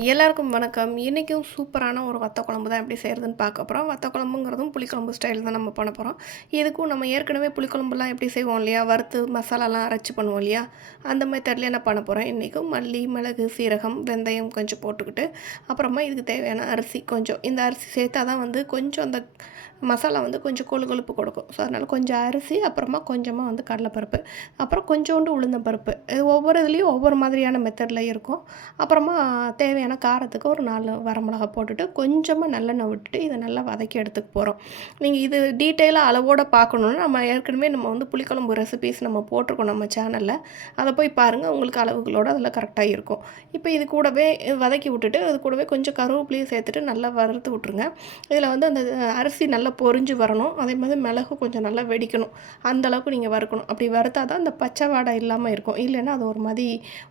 எல்லாருக்கும் வணக்கம். இன்றைக்கும் சூப்பரான ஒரு வத்த குழம்பு தான் எப்படி செய்கிறதுன்னு பார்க்க போகிறோம் வத்த குழம்புங்கிறதும் புளிக்குழம்பு ஸ்டைல் தான் நம்ம பண்ண போகிறோம் இதுக்கும் நம்ம ஏற்கனவே புளிக்குழம்புலாம் எப்படி செய்வோம் இல்லையா? வறுத்து மசாலாலாம் அரைச்சி பண்ணுவோம் இல்லையா? அந்த மெத்தட்லேயே நான் பண்ண போகிறேன் இன்றைக்கும் மல்லி மிளகு சீரகம் வெந்தயம் கொஞ்சம் போட்டுக்கிட்டு அப்புறமா இதுக்கு தேவையான அரிசி கொஞ்சம். இந்த அரிசி சேர்த்தா தான் வந்து கொஞ்சம் அந்த மசாலா வந்து கொஞ்சம் கொழு கொழுப்பு கொடுக்கும். ஸோ அதனால் கொஞ்சம் அரிசி அப்புறமா கொஞ்சமாக வந்து கடலைப்பருப்பு அப்புறம் கொஞ்சோண்டு உளுந்தம்பருப்பு. இது ஒவ்வொரு இதுலேயும் ஒவ்வொரு மாதிரியான மெத்தடில் இருக்கும். அப்புறமா தேவையான காரத்துக்கு ஒரு நாலு வரமிளகா போட்டுட்டு கொஞ்சமாக நல்லெண்ணெய் விட்டுட்டு இதை நல்லா வதக்கி எடுத்துக்க போகிறோம் நீங்கள் இது டீட்டெயிலாக அளவோடு பார்க்கணுன்னா நம்ம ஏற்கனவே நம்ம வந்து புளிக்குழம்பு ரெசிபீஸ் நம்ம போட்டிருக்கோம் நம்ம சேனலில் அதை போய் பாருங்கள் உங்களுக்கு அளவுகளோடு அதில் கரெக்டாக இருக்கும். இப்போ இது கூடவே வதக்கி விட்டுட்டு அது கூடவே கொஞ்சம் கருவேப்பிலையும் சேர்த்துட்டு நல்லா வறுத்து விட்ருங்க இதில் வந்து அந்த அரிசி நல்லா பொரிஞ்சு வரணும். அதே மாதிரி மிளகு கொஞ்சம் நல்லா வெடிக்கணும். அந்த அளவுக்கு நீங்கள் வறுக்கணும். அப்படி வறுத்தா தான் அந்த பச்சை வாடை இல்லாமல் இருக்கும். இல்லைன்னா அது ஒரு மாதிரி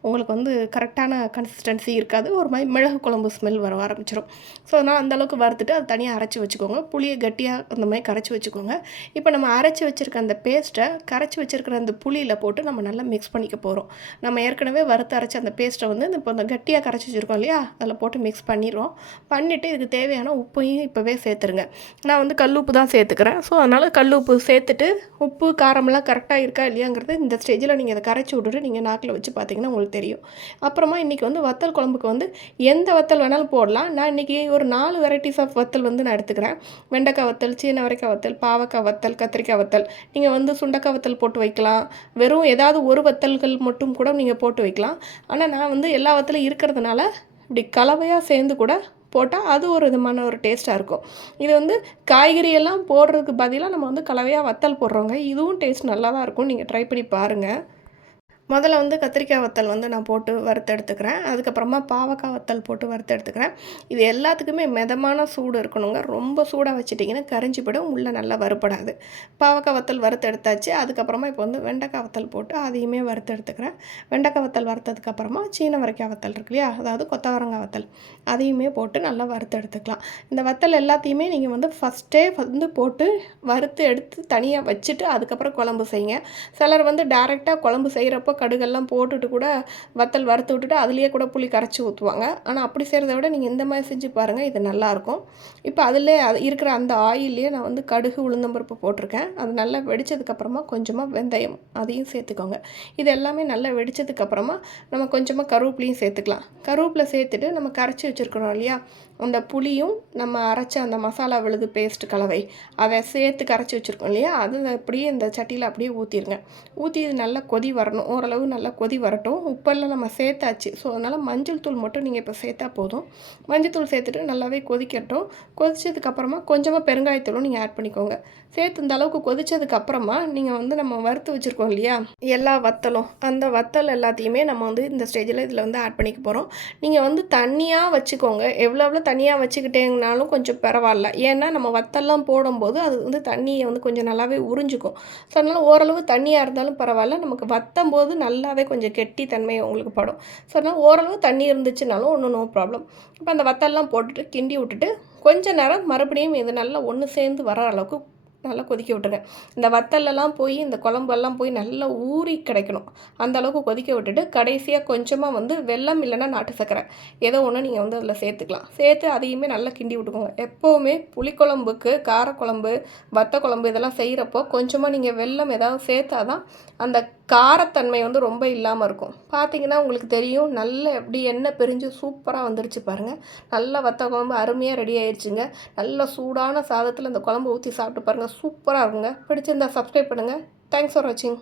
உங்களுக்கு வந்து கரெக்டான கன்சிஸ்டன்சி இருக்காது. ஒரு மாதிரி மிளகு குழம்பு ஸ்மெல் வர ஆரம்பிச்சிடும் ஸோ அதனால் அந்தளவுக்கு வறுத்துட்டு அதை தனியாக அரைச்சி வச்சுக்கோங்க. புளியை கட்டியாக அந்த மாதிரி கரைச்சி வச்சுக்கோங்க. இப்போ நம்ம அரைச்சி வச்சுருக்க அந்த பேஸ்ட்டை கரைச்சி வச்சுருக்கிற அந்த புளியில் போட்டு நம்ம நல்லா மிக்ஸ் பண்ணிக்க போகிறோம் நம்ம ஏற்கனவே வறுத்து அரைச்ச அந்த பேஸ்ட்டை வந்து இப்போ அந்த கட்டியாக கரைச்சி வச்சுருக்கோம் இல்லையா? அதில் போட்டு மிக்ஸ் பண்ணிடுறோம். பண்ணிவிட்டு இதுக்கு தேவையான உப்பையும் இப்போவே சேர்த்துருங்க. நான் வந்து கல் உப்பு தான் சேர்த்துக்கிறேன். ஸோ அதனால் கல் உப்பு சேர்த்துட்டு உப்பு காரமெல்லாம் கரெக்டாக இருக்கா இல்லையாங்கிறது இந்த ஸ்டேஜில் நீங்கள் அதை கரைச்சி விட்டுட்டு நீங்கள் நாக்கில் வச்சு பார்த்தீங்கன்னா உங்களுக்கு தெரியும். அப்புறமா இன்றைக்கி வந்து வத்தல் குழம்புக்கு வந்து எந்த வத்தல் வேணாலும் போடலாம். நான் இன்றைக்கி ஒரு நாலு வெரைட்டிஸ் ஆஃப் வத்தல் வந்து நான் எடுத்துக்கிறேன். வெண்டைக்காய் வத்தல் சீன வரைக்காய் வத்தல் பாவக்காய் வத்தல் கத்திரிக்காய் வத்தல். நீங்கள் வந்து சுண்டக்காய் வத்தல் போட்டு வைக்கலாம். வெறும் ஏதாவது ஒரு வத்தல்கள் மட்டும் கூட நீங்கள் போட்டு வைக்கலாம். ஆனால் நான் வந்து எல்லா வத்தலும் இருக்கிறதுனால இப்படி கலவையாக சேர்ந்து கூட போட்டால் அது ஒரு விதமான ஒரு டேஸ்ட்டாக இருக்கும். இது வந்து காய்கறி எல்லாம் போடுறதுக்கு பதிலாக நம்ம வந்து கலவையாக வத்தல் போடுறோங்க. இதுவும் டேஸ்ட் நல்லா தான் இருக்கும். நீங்கள் ட்ரை பண்ணி பாருங்கள் முதல்ல வந்து கத்திரிக்காய் வத்தல் வந்து நான் போட்டு வறுத்து எடுத்துக்கிறேன் அதுக்கப்புறமா பாவக்காய் வத்தல் போட்டு வறுத்து எடுத்துக்கிறேன் இது எல்லாத்துக்குமே மிதமான சூடு இருக்கணுங்க. ரொம்ப சூடாக வச்சுட்டிங்கன்னா கரைஞ்சி போய்டும். உள்ளே நல்லா வறுப்படாது பாவக்காய் வத்தல் வறுத்து எடுத்தாச்சு அதுக்கப்புறமா இப்போ வந்து வெண்டைக்காய் வத்தல் போட்டு அதையுமே வறுத்து எடுத்துக்கிறேன் வெண்டைக்காய் வத்தல் வறுத்ததுக்கப்புறமா சீன வரைக்காய் வத்தல் இருக்கு இல்லையா? அதாவது கொத்தவரங்காய் வத்தல். அதையுமே போட்டு நல்லா வறுத்து எடுத்துக்கலாம் இந்த வத்தல் எல்லாத்தையுமே நீங்கள் வந்து ஃபஸ்ட்டே வந்து போட்டு வறுத்து எடுத்து தனியாக வச்சுட்டு அதுக்கப்புறம் குழம்பு செய்யுங்க. சிலர் வந்து டேரெக்டாக குழம்பு செய்கிறப்போ கடுகெல்லாம் போட்டுட்டு கூட வத்தல் வறுத்து விட்டுட்டு அதுலேயே கூட புளி கரைச்சி ஊற்றுவாங்க ஆனால் அப்படி செய்கிறத விட நீங்கள் இந்த மாதிரி செஞ்சு பாருங்கள் இது நல்லாயிருக்கும். இப்போ அதில் அது இருக்கிற அந்த ஆயிலே நான் வந்து கடுகு உளுந்தம்பருப்பு போட்டிருக்கேன். அது நல்லா வெடித்ததுக்கப்புறமா கொஞ்சமாக வெந்தயம் அதையும் சேர்த்துக்கோங்க. இது எல்லாமே நல்லா வெடித்ததுக்கப்புறமா நம்ம கொஞ்சமாக கருவேப்பிலையும் சேர்த்துக்கலாம். கருவேப்பிலை சேர்த்துட்டு நம்ம கரைச்சி வச்சுருக்கிறோம் இல்லையா? அந்த புளியும் நம்ம அரைச்ச அந்த மசாலா விழுது பேஸ்ட் கலவை அதை சேர்த்து கரைச்சி வச்சுருக்கோம் இல்லையா? அது அப்படியே இந்த சட்டியில் அப்படியே ஊற்றிடுங்க ஊற்றி இது நல்லா கொதி வரணும். ஓரளவு நல்லா கொதி வரட்டும். உப்பெல்லாம் நம்ம சேர்த்தாச்சு. ஸோ அதனால் மஞ்சள் தூள் மட்டும் நீங்கள் இப்போ சேர்த்தா போதும். மஞ்சள் தூள் சேர்த்துட்டு நல்லாவே கொதிக்கட்டும். கொதிச்சதுக்கப்புறமா கொஞ்சமாக பெருங்காயத்தூளும் நீங்கள் ஆட் பண்ணிக்கோங்க. சேர்த்து இந்த அளவுக்கு கொதிச்சதுக்கப்புறமா நீங்கள் வந்து நம்ம வறுத்து வச்சுருக்கோம் இல்லையா? எல்லா வத்தலும். அந்த வத்தல் எல்லாத்தையுமே நம்ம வந்து இந்த ஸ்டேஜில் இதில் வந்து ஆட் பண்ணிக்க போகிறோம் நீங்கள் வந்து தண்ணியாக வச்சுக்கோங்க. எவ்வளோ எவ்வளோ தனியாக வச்சுக்கிட்டேங்கனாலும் கொஞ்சம் பரவாயில்ல. ஏன்னா நம்ம வத்தெல்லாம் போடும்போது அது வந்து தண்ணியை வந்து கொஞ்சம் நல்லாவே உறிஞ்சிக்கும். ஸோ அதனால் ஓரளவு தண்ணியாக இருந்தாலும் பரவாயில்ல. நமக்கு வத்தம் போது நல்லாவே கொஞ்சம் கெட்டி தன்மை உங்களுக்கு படும். ஸோ அதனால் ஓரளவு தண்ணி இருந்துச்சுனாலும் ஒன்றும் நோ ப்ராப்ளம் இப்போ அந்த வத்தல்லாம் போட்டுட்டு கிண்டி விட்டுட்டு கொஞ்சம் நேரம் மறுபடியும் இது நல்லா ஒன்று சேர்ந்து வர அளவுக்கு நல்லா கொதிக்க விட்டுருங்க. இந்த வத்தலெல்லாம் போய் இந்த குழம்பெல்லாம் போய் நல்லா ஊறி கிடைக்கணும். அந்த அளவுக்கு கொதிக்க விட்டுட்டு கடைசியாக கொஞ்சமாக வந்து வெள்ளம் இல்லைன்னா நாட்டு சர்க்கரை. ஏதோ ஒன்று நீங்கள் வந்து அதில் சேர்த்துக்கலாம். சேர்த்து அதையுமே நல்லா கிண்டி விட்டுக்கோங்க. எப்போவுமே புளிக்குழம்புக்கு காரக்குழம்பு வத்த குழம்பு இதெல்லாம் செய்கிறப்போ கொஞ்சமாக நீங்கள் வெள்ளம் ஏதாவது சேர்த்தா தான் அந்த காரத்தன்மை வந்து ரொம்ப இல்லாமல் இருக்கும். பார்த்தீங்கன்னா உங்களுக்கு தெரியும் நல்ல எப்படி எண்ணெய் பிரிஞ்சு சூப்பராக வந்துருச்சு பாருங்கள் நல்ல வத்த குழம்பு அருமையாக ரெடி ஆயிடுச்சுங்க நல்ல சூடான சாதத்தில் அந்த குழம்பு ஊற்றி சாப்பிட்டு பாருங்கள் சூப்பராக இருக்குங்க. பிடிச்சிருந்தா சப்ஸ்கிரைப் பண்ணுங்கள் தேங்க்ஸ் ஃபார் வாட்சிங்